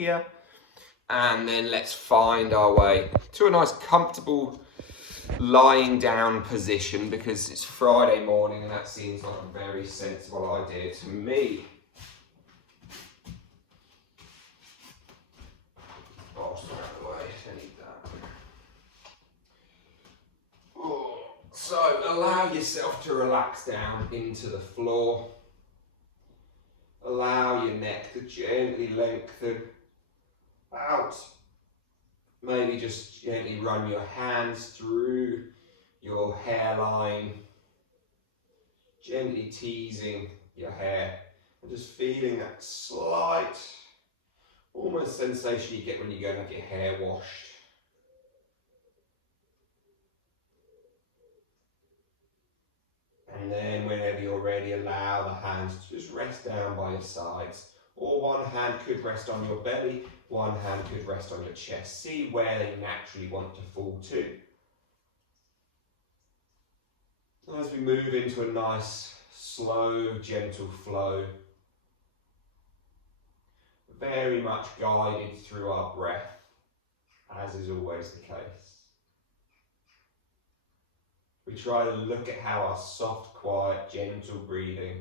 here. And then let's find our way to a nice comfortable lying down position, because it's Friday morning and that seems like a very sensible idea to me. So allow yourself to relax down into the floor. Allow your neck to gently lengthen out. Maybe just gently run your hands through your hairline, gently teasing your hair and just feeling that slight, almost sensation you get when you go and have your hair washed. And then whenever you're ready, allow the hands to just rest down by your sides. Or one hand could rest on your belly, one hand could rest on your chest. See where they naturally want to fall to. And as we move into a nice, slow, gentle flow, very much guided through our breath, as is always the case. We try to look at how our soft, quiet, gentle breathing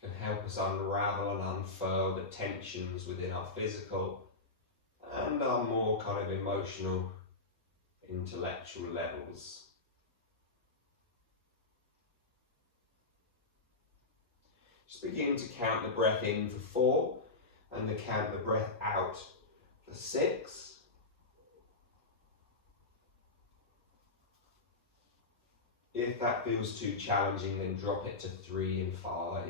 can help us unravel and unfurl the tensions within our physical and our more kind of emotional, intellectual levels. Just begin to count the breath in for 4 and then count the breath out for 6. If that feels too challenging, then drop it to 3 and 5.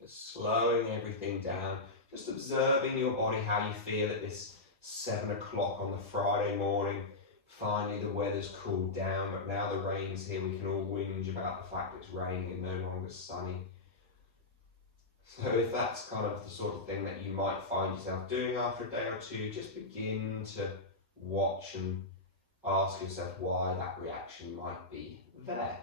Just slowing everything down, just observing your body, how you feel at this 7 o'clock on the Friday morning. Finally the weather's cooled down, but now the rain's here, we can all whinge about the fact it's raining and no longer sunny. So if that's kind of the sort of thing that you might find yourself doing after a day or two, just begin to watch and ask yourself why that reaction might be there.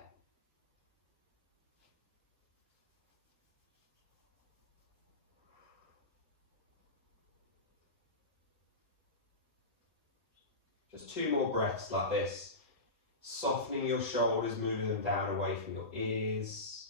Just 2 more breaths like this, softening your shoulders, moving them down away from your ears.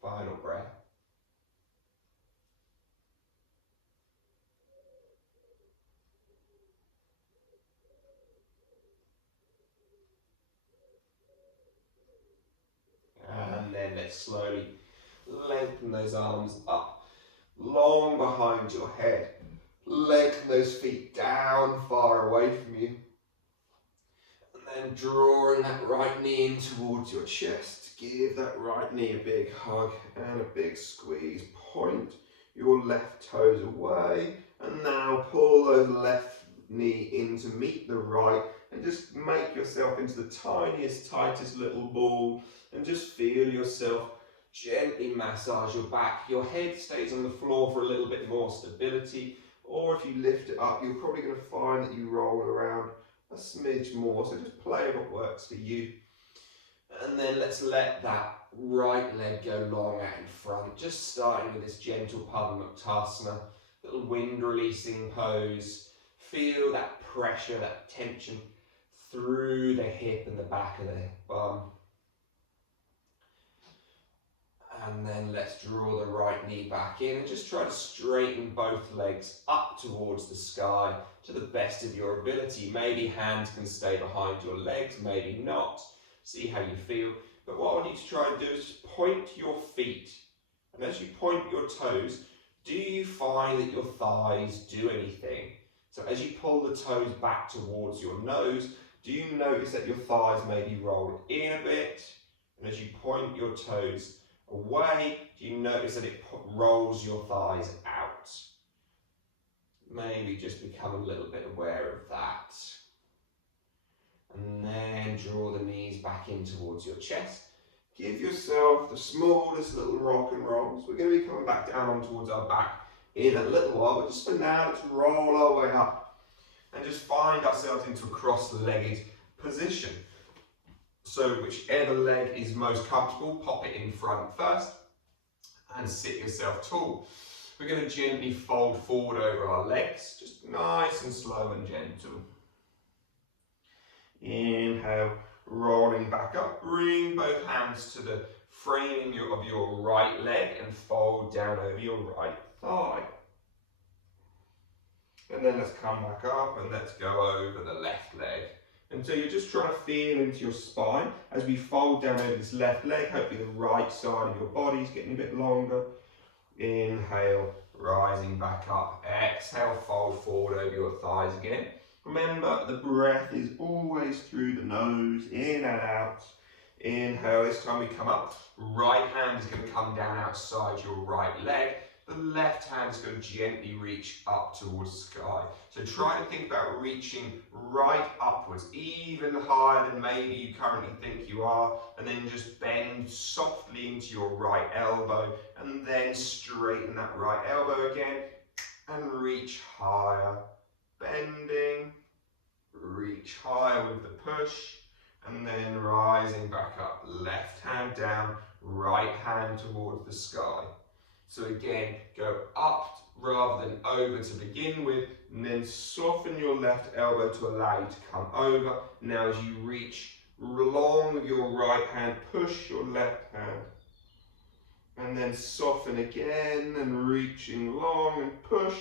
Final breath. And then let's slowly lengthen those arms up, long behind your head. Lengthen those feet down, far away from you. And then drawing that right knee in towards your chest. Give that right knee a big hug and a big squeeze. Point your left toes away. And now pull those left knee in to meet the right. And just make yourself into the tiniest, tightest little ball. And just feel yourself gently massage your back. Your head stays on the floor for a little bit more stability. Or if you lift it up, you're probably going to find that you roll around a smidge more. So just play what works for you. And then let's let that right leg go long out in front. Just starting with this gentle Padma little wind releasing pose. Feel that pressure, that tension through the hip and the back of the bum. And then let's draw the right knee back in and just try to straighten both legs up towards the sky to the best of your ability. Maybe hands can stay behind your legs, maybe not. See how you feel. But what I want you to try and do is just point your feet. And as you point your toes, do you find that your thighs do anything? So as you pull the toes back towards your nose, do you notice that your thighs maybe roll in a bit? And as you point your toes away, do you notice that it rolls your thighs out? Maybe just become a little bit aware of that. And then draw the knees back in towards your chest. Give yourself the smallest little rock and rolls. We're going to be coming back down on towards our back in a little while, but just for now, let's roll our way up and just find ourselves into a cross-legged position. So whichever leg is most comfortable, pop it in front first and sit yourself tall. We're going to gently fold forward over our legs, just nice and slow and gentle. Inhale, rolling back up, bring both hands to the framing of your right leg and fold down over your right thigh. And then let's come back up and let's go over the left leg. And so you're just trying to feel into your spine as we fold down over this left leg. Hopefully the right side of your body is getting a bit longer. Inhale, rising back up. Exhale, fold forward over your thighs again. Remember, the breath is always through the nose, in and out. Inhale, this time we come up. Right hand is going to come down outside your right leg. The left hand is going to gently reach up towards the sky. So try to think about reaching right upwards, even higher than maybe you currently think you are, and then just bend softly into your right elbow, and then straighten that right elbow again, and reach higher. Bending, reach higher with the push, and then rising back up. Left hand down, right hand towards the sky. So again, go up rather than over to begin with, and then soften your left elbow to allow you to come over. Now as you reach long with your right hand, push your left hand. And then soften again and reaching long and push.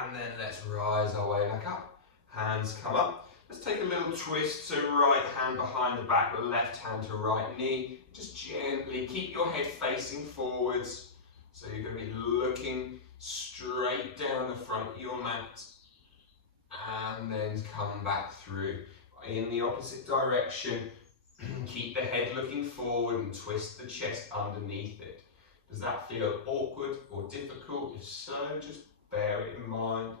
And then let's rise our way back up. Hands come up. Let's take a little twist, so right hand behind the back, left hand to right knee. Just gently keep your head facing forwards. So you're going to be looking straight down the front of your mat. And then come back through in the opposite direction. Keep the head looking forward and twist the chest underneath it. Does that feel awkward or difficult? If so, just bear it in mind.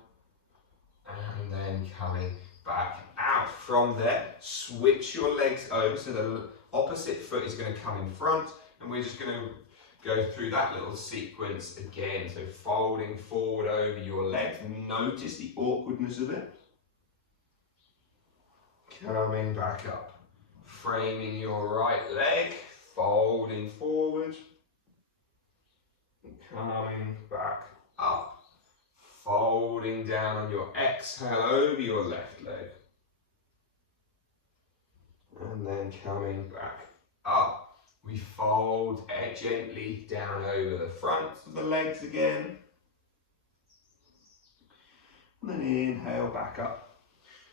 And then coming back out. From there, switch your legs over, so the opposite foot is going to come in front, and we're just going to go through that little sequence again. So folding forward over your legs. Notice the awkwardness of it. Coming back up. Framing your right leg, folding forward. Coming back up. Folding down on your exhale over your left leg. And then coming back up. We fold gently down over the front of the legs again. And then inhale back up.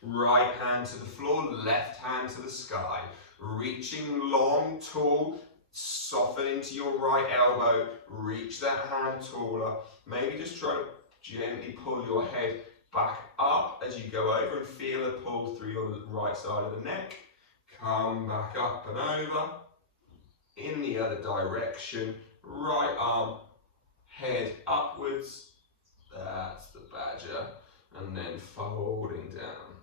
Right hand to the floor, left hand to the sky. Reaching long, tall, soften into your right elbow. Reach that hand taller. Maybe just try to gently pull your head back up as you go over and feel a pull through your right side of the neck. Come back up and over. In the other direction. Right arm, head upwards. That's the badger. And then folding down.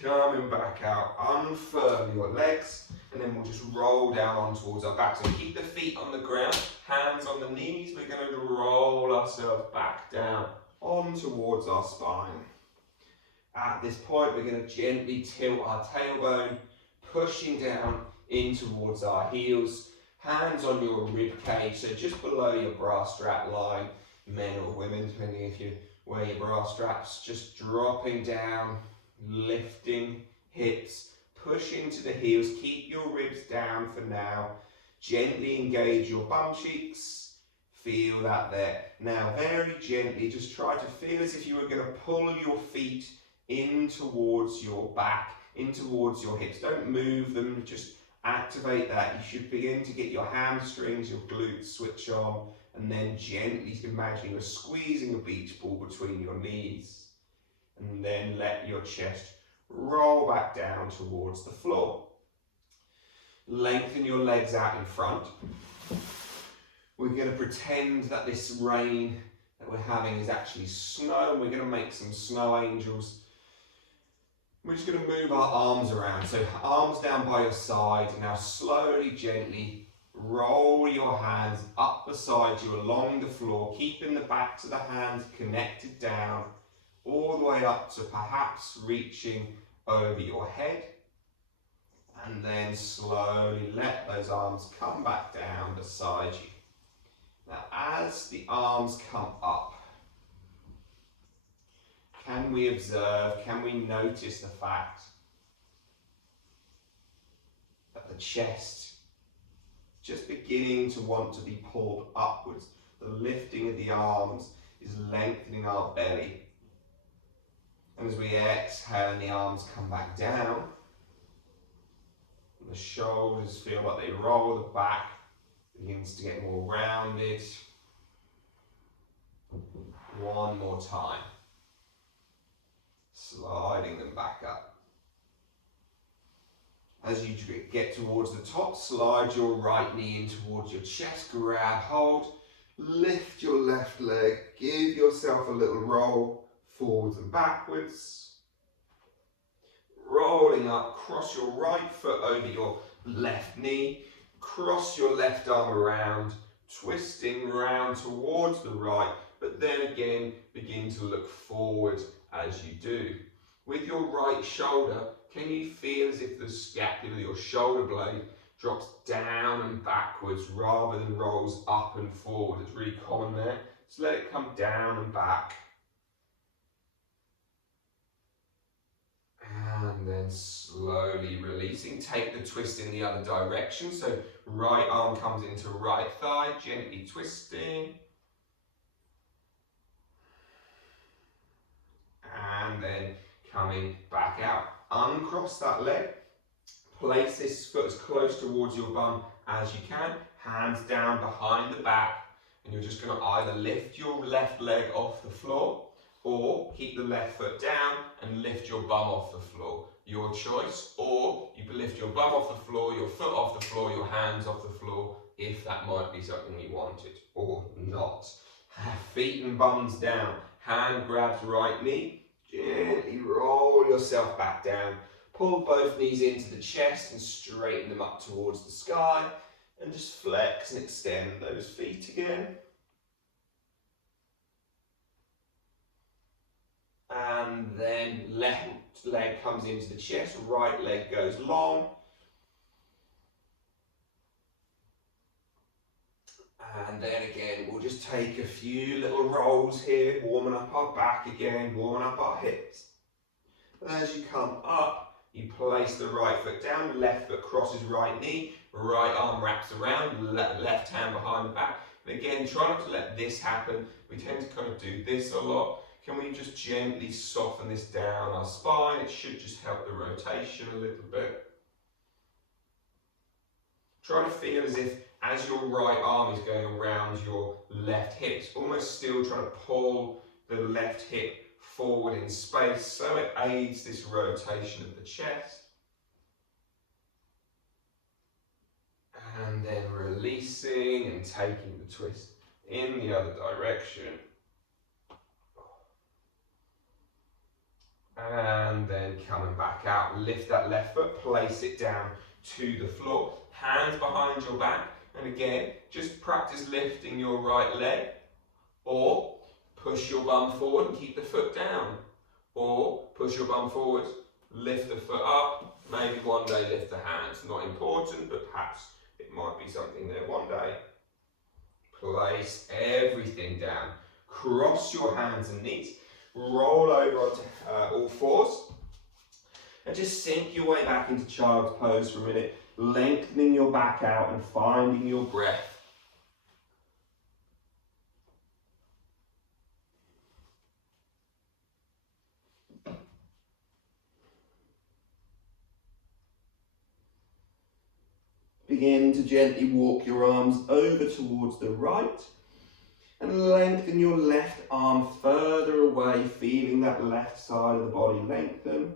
Coming back out. Unfurl your legs. And then we'll just roll down on towards our back. So keep the feet on the ground, hands on the knees. We're going to roll ourselves back down on towards our spine. At this point, we're going to gently tilt our tailbone, pushing down in towards our heels. Hands on your rib cage, so just below your bra strap line. Men or women, depending if you wear your bra straps. Just dropping down, lifting hips. Push into the heels, keep your ribs down for now. Gently engage your bum cheeks. Feel that there. Now very gently, just try to feel as if you were going to pull your feet in towards your back. in towards your hips. Don't move them, just activate that. You should begin to get your hamstrings, your glutes switch on, and then gently imagine you're squeezing a beach ball between your knees. And then let your chest roll back down towards the floor. Lengthen your legs out in front. We're going to pretend that this rain that we're having is actually snow. We're going to make some snow angels. We're just going to move our arms around. So arms down by your side. Now slowly, gently roll your hands up beside you along the floor, keeping the backs of the hands connected down, all the way up to perhaps reaching over your head. And then slowly let those arms come back down beside you. Now, as the arms come up, can we observe, can we notice the fact that the chest just beginning to want to be pulled upwards? The lifting of the arms is lengthening our belly. And as we exhale and the arms come back down, the shoulders feel like they roll, the back begins to get more rounded. One more time. Sliding them back up. As you get towards the top, slide your right knee in towards your chest, grab hold, lift your left leg, give yourself a little roll forwards and backwards. Rolling up, cross your right foot over your left knee, cross your left arm around, twisting round towards the right, but then again begin to look forward as you do. With your right shoulder, can you feel as if the scapula, your shoulder blade, drops down and backwards rather than rolls up and forward? It's really common there. So let it come down and back. And then slowly releasing, take the twist in the other direction. So right arm comes into right thigh, gently twisting. And then coming back out. Uncross that leg. Place this foot as close towards your bum as you can. Hands down behind the back. And you're just going to either lift your left leg off the floor or keep the left foot down and lift your bum off the floor. Your choice. Or you can lift your bum off the floor, your foot off the floor, your hands off the floor, if that might be something you wanted, or not. Feet and bums down. Hand grabs right knee. Gently roll yourself back down. Pull both knees into the chest and straighten them up towards the sky. And just flex and extend those feet again. And then left leg comes into the chest, right leg goes long. And then again, we'll just take a few little rolls here, warming up our back again, warming up our hips. And as you come up, you place the right foot down, left foot crosses right knee, right arm wraps around, left hand behind the back. And again, try not to let this happen. We tend to kind of do this a lot. Can we just gently soften this down our spine? It should just help the rotation a little bit. Try to feel as if as your right arm is going around your left hips, almost still trying to pull the left hip forward in space so it aids this rotation of the chest. And then releasing and taking the twist in the other direction. And then coming back out, lift that left foot, place it down to the floor, hands behind your back, and again, just practice lifting your right leg, or push your bum forward and keep the foot down, or push your bum forward, lift the foot up, maybe one day lift the hands, not important, but perhaps it might be something there one day. Place everything down, cross your hands and knees, roll over onto all fours, and just sink your way back into child's pose for a minute, lengthening your back out and finding your breath. Begin to gently walk your arms over towards the right and lengthen your left arm further away, feeling that left side of the body lengthen.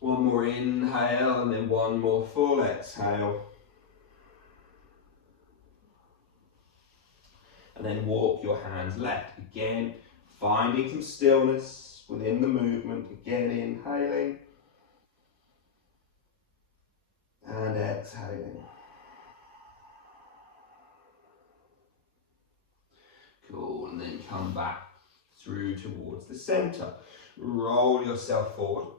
One more inhale and then one more full exhale. And then walk your hands left. Again, finding some stillness within the movement. Again, inhaling and exhaling. Cool, and then come back through towards the center. Roll yourself forward,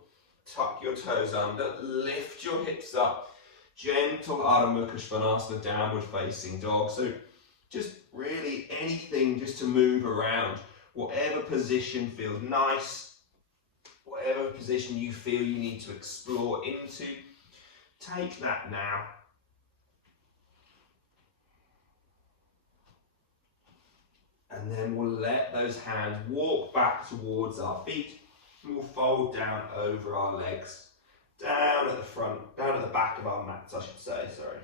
tuck your toes under, lift your hips up. Gentle Ardha Mukha Svanasana, downward facing dog. So just really anything just to move around. Whatever position feels nice, whatever position you feel you need to explore into, take that now. And then we'll let those hands walk back towards our feet. And we'll fold down over our legs. Down at the front, down at the back of our mats, I should say, sorry.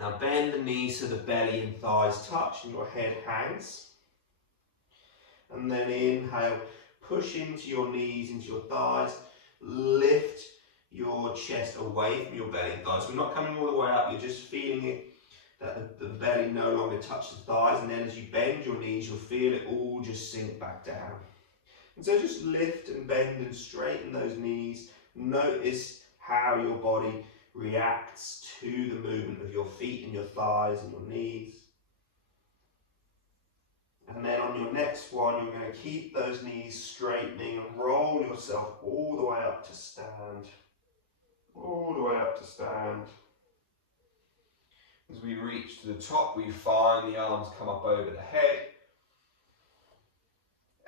Now bend the knees so the belly and thighs touch and your head hangs. And then inhale, push into your knees, into your thighs. Lift your chest away from your belly and thighs. We're not coming all the way up, you're just feeling it, that the belly no longer touches the thighs. And then as you bend your knees, you'll feel it all just sink back down. And so just lift and bend and straighten those knees. Notice how your body reacts to the movement of your feet and your thighs and your knees. And then on your next one, you're going to keep those knees straightening and roll yourself all the way up to stand. All the way up to stand. As we reach to the top, we find the arms come up over the head.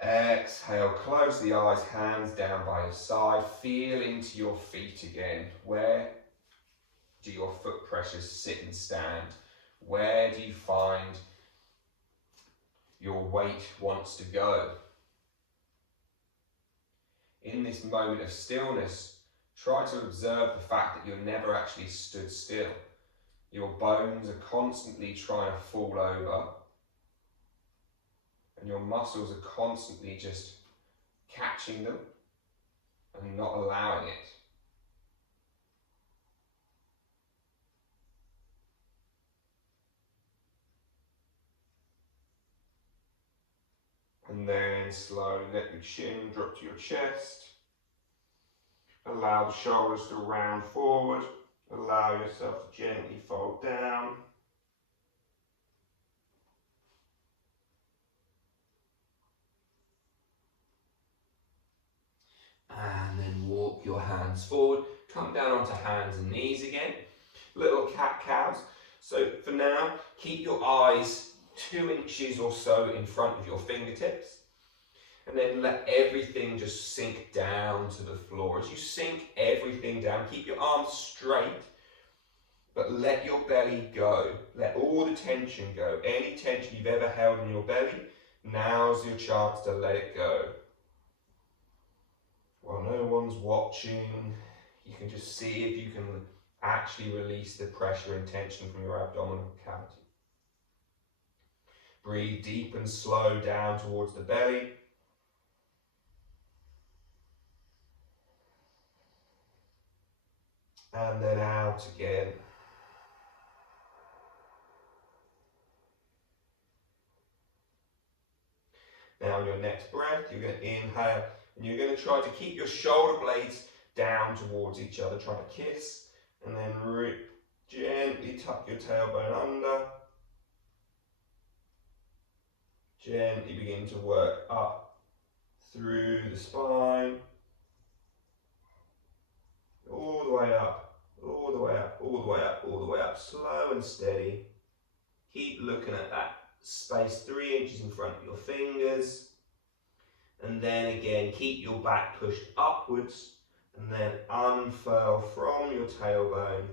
Exhale, close the eyes, hands down by your side. Feel into your feet again. Where do your foot pressures sit and stand? Where do you find your weight wants to go? In this moment of stillness, try to observe the fact that you're never actually stood still. Your bones are constantly trying to fall over, and your muscles are constantly just catching them and not allowing it. And then slowly let your chin drop to your chest. Allow the shoulders to round forward. Allow yourself to gently fold down. And then walk your hands forward. Come down onto hands and knees again. Little cat-cows. So for now, keep your eyes 2 inches or so in front of your fingertips. And then let everything just sink down to the floor. As you sink everything down, keep your arms straight, but let your belly go. Let all the tension go. Any tension you've ever held in your belly, now's your chance to let it go. While no one's watching, you can just see if you can actually release the pressure and tension from your abdominal cavity. Breathe deep and slow down towards the belly. And then out again. Now on your next breath, you're going to inhale and you're going to try to keep your shoulder blades down towards each other. Try to kiss and then gently tuck your tailbone under. Gently begin to work up through the spine. All the way up, all the way up, all the way up, all the way up. Slow and steady. Keep looking at that space 3 inches in front of your fingers. And then again, keep your back pushed upwards and then unfurl from your tailbone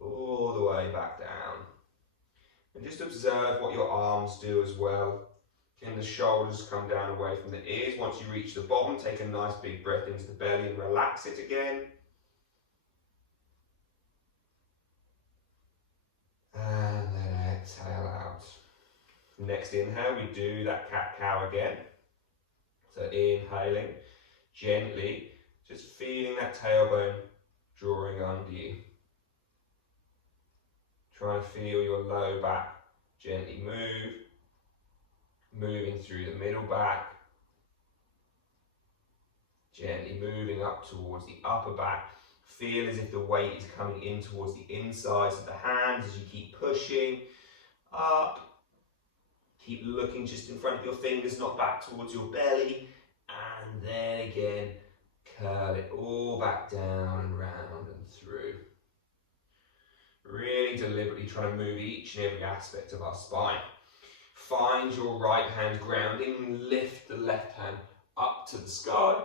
all the way back down. And just observe what your arms do as well. Can the shoulders come down away from the ears? Once you reach the bottom, take a nice big breath into the belly and relax it again. And then exhale out. Next inhale, we do that cat-cow again. So inhaling, gently, just feeling that tailbone drawing under you. Try and feel your low back gently move, moving through the middle back, gently moving up towards the upper back. Feel as if the weight is coming in towards the insides of the hands as you keep pushing up. Keep looking just in front of your fingers, not back towards your belly. And then again, curl it all back down and round and through. Really deliberately trying to move each and every aspect of our spine. Find your right hand grounding, lift the left hand up to the sky.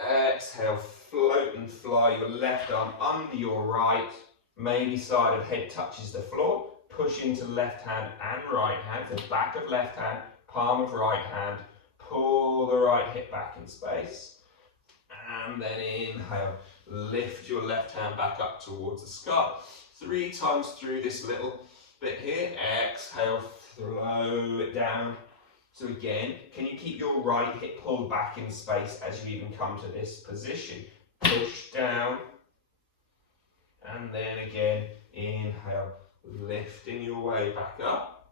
Exhale, float and fly your left arm under your right. Maybe side of head touches the floor. Push into left hand and right hand. So back of left hand, palm of right hand. Pull the right hip back in space. And then inhale, lift your left hand back up towards the sky. 3 times through this little bit here. Exhale, slow it down. So again, can you keep your right hip pulled back in space as you even come to this position? Push down. And then again, inhale, lifting your way back up.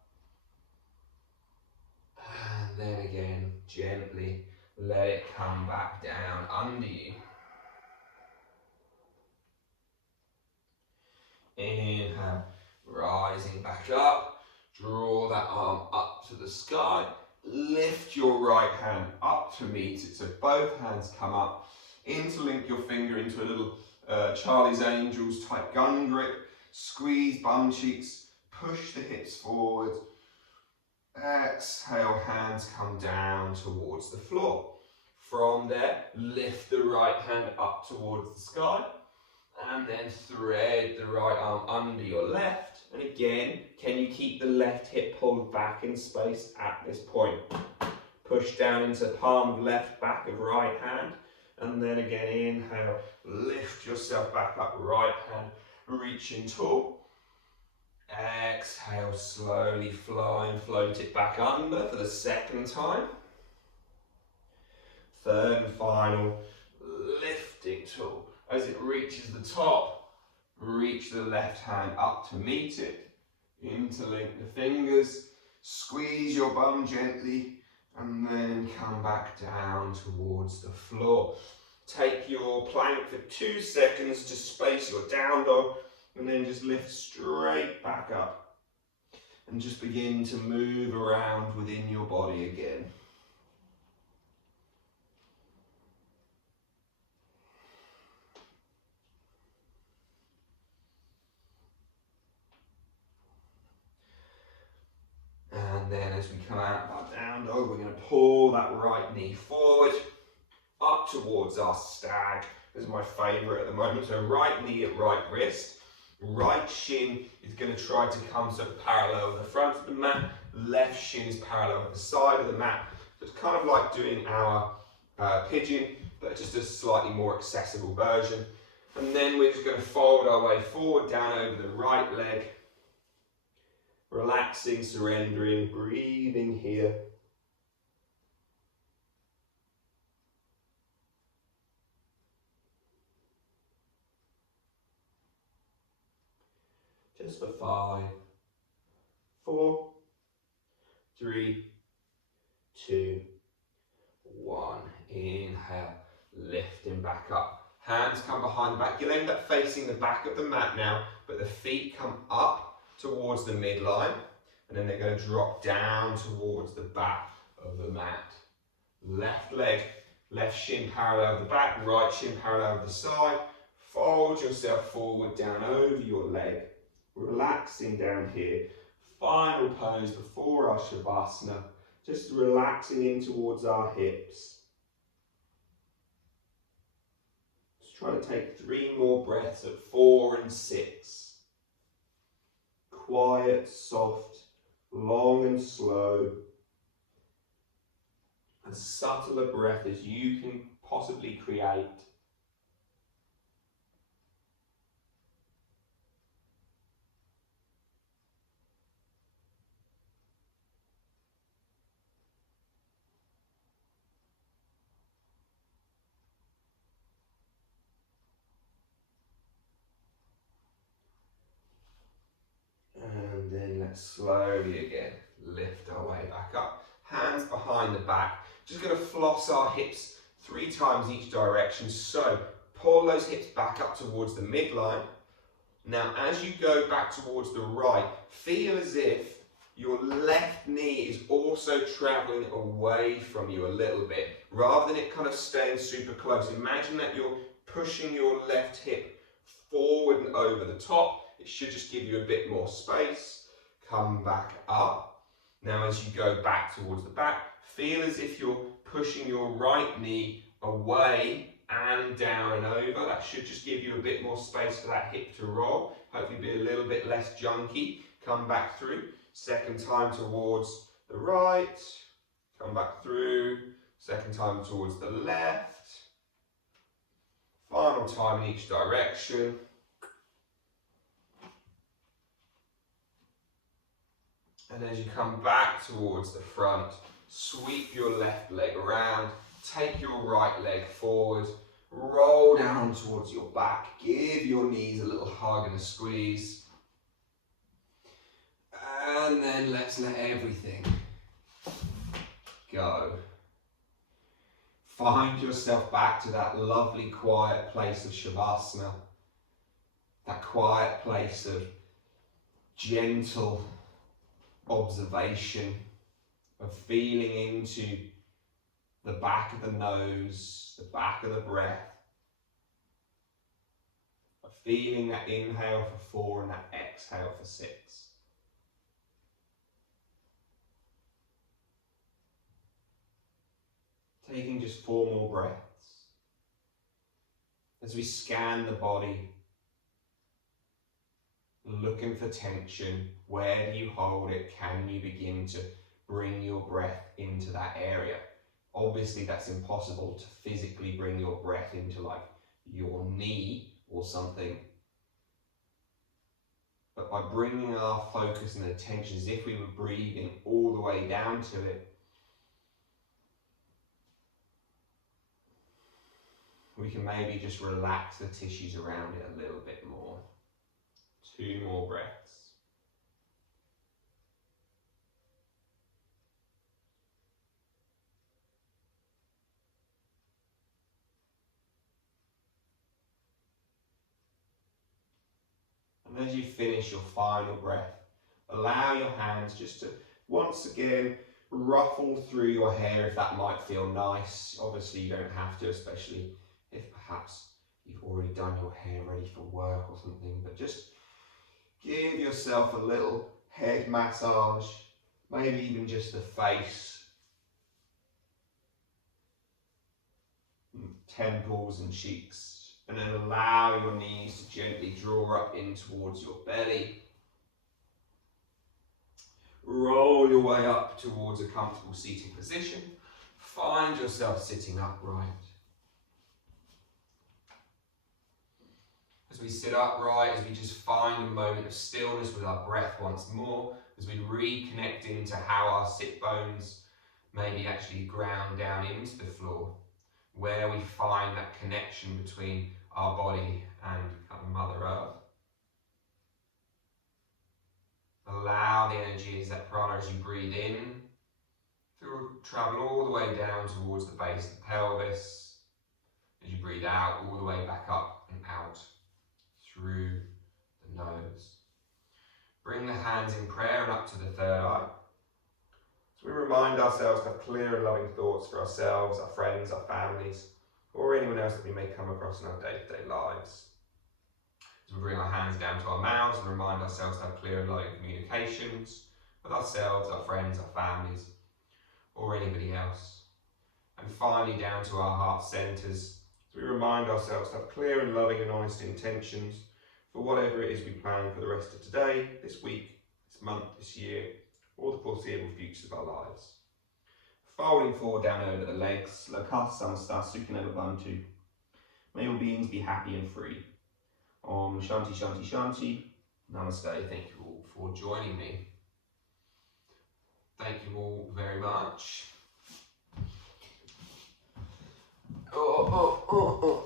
And then again, gently let it come back down under you. Inhale, rising back up. Draw that arm up to the sky. Lift your right hand up to meet it. So both hands come up. Interlink your finger into a little Charlie's Angels type gun grip. Squeeze bum cheeks. Push the hips forward. Exhale, hands come down towards the floor. From there, lift the right hand up towards the sky. And then thread the right arm under your left. And again, can you keep the left hip pulled back in space at this point? Push down into palm of left, back of right hand. And then again, inhale, lift yourself back up, right hand reaching tall. Exhale, slowly fly and float it back under for the second time. Third and final, lifting tall. As it reaches the top, reach the left hand up to meet it. Interlink the fingers, squeeze your bum gently, and then come back down towards the floor. Take your plank for 2 seconds to space your down dog, and then just lift straight back up. And just begin to move around within your body again. And then as we come out of our down dog, we're going to pull that right knee forward, up towards our stag. This is my favourite at the moment. So right knee at right wrist. Right shin is going to try to come sort of parallel with the front of the mat. Left shin is parallel with the side of the mat. So it's kind of like doing our pigeon, but just a slightly more accessible version. And then we're just going to fold our way forward, down over the right leg. Relaxing, surrendering, breathing here. Just for 5, 4, 3, 2, 1. Inhale, lifting back up. Hands come behind the back. You'll end up facing the back of the mat now, but the feet come up towards the midline, and then they're going to drop down towards the back of the mat. Left leg, left shin parallel with the back, right shin parallel with the side. Fold yourself forward, down over your leg. Relaxing down here. Final pose before our Shavasana. Just relaxing in towards our hips. Just try to take 3 more breaths at 4 and 6. Quiet, soft, long and slow. as subtle a breath as you can possibly create. And then let's slowly again lift our way back up. Hands behind the back. Just going to floss our hips 3 times each direction. So pull those hips back up towards the midline. Now as you go back towards the right, feel as if your left knee is also traveling away from you a little bit, rather than it kind of staying super close. Imagine that you're pushing your left hip forward and over the top. It should just give you a bit more space. Come back up. Now as you go back towards the back, feel as if you're pushing your right knee away and down and over. That should just give you a bit more space for that hip to roll. Hopefully be a little bit less junky. Come back through. Second time towards the right. Come back through. Second time towards the left. Final time in each direction. And as you come back towards the front, sweep your left leg around, take your right leg forward, roll down towards your back, give your knees a little hug and a squeeze. And then let's let everything go. Find yourself back to that lovely quiet place of Shavasana, that quiet place of gentle observation, of feeling into the back of the nose, the back of the breath, of feeling that inhale for 4 and that exhale for 6. Taking just 4 more breaths as we scan the body, looking for tension. Where do you hold it? Can you begin to bring your breath into that area? Obviously that's impossible to physically bring your breath into like your knee or something. But by bringing our focus and attention as if we were breathing all the way down to it, we can maybe just relax the tissues around it a little bit more. 2 more breaths. And as you finish your final breath, allow your hands just to once again ruffle through your hair if that might feel nice. Obviously you don't have to, especially if perhaps you've already done your hair ready for work or something, but just give yourself a little head massage, maybe even just the face, temples and cheeks. And then allow your knees to gently draw up in towards your belly. Roll your way up towards a comfortable seating position. Find yourself sitting upright. As we sit upright, as we just find a moment of stillness with our breath once more, as we reconnect into how our sit bones maybe actually ground down into the floor, where we find that connection between our body and Mother Earth. Allow the energies, that prana, as you breathe in, to travel all the way down towards the base of the pelvis. As you breathe out, all the way back up and out through the nose. Bring the hands in prayer and up to the third eye. So we remind ourselves to have clear and loving thoughts for ourselves, our friends, our families, or anyone else that we may come across in our day-to-day lives. As we bring our hands down to our mouths and remind ourselves to have clear and loving communications with ourselves, our friends, our families, or anybody else. And finally down to our heart centres, as we remind ourselves to have clear and loving and honest intentions for whatever it is we plan for the rest of today, this week, this month, this year, or the foreseeable future of our lives. Folding forward down over the legs. Lokata Samastha, Sukha Bhavantu. May your beings be happy and free. Om Shanti Shanti Shanti. Namaste. Thank you all for joining me. Thank you all very much. Oh.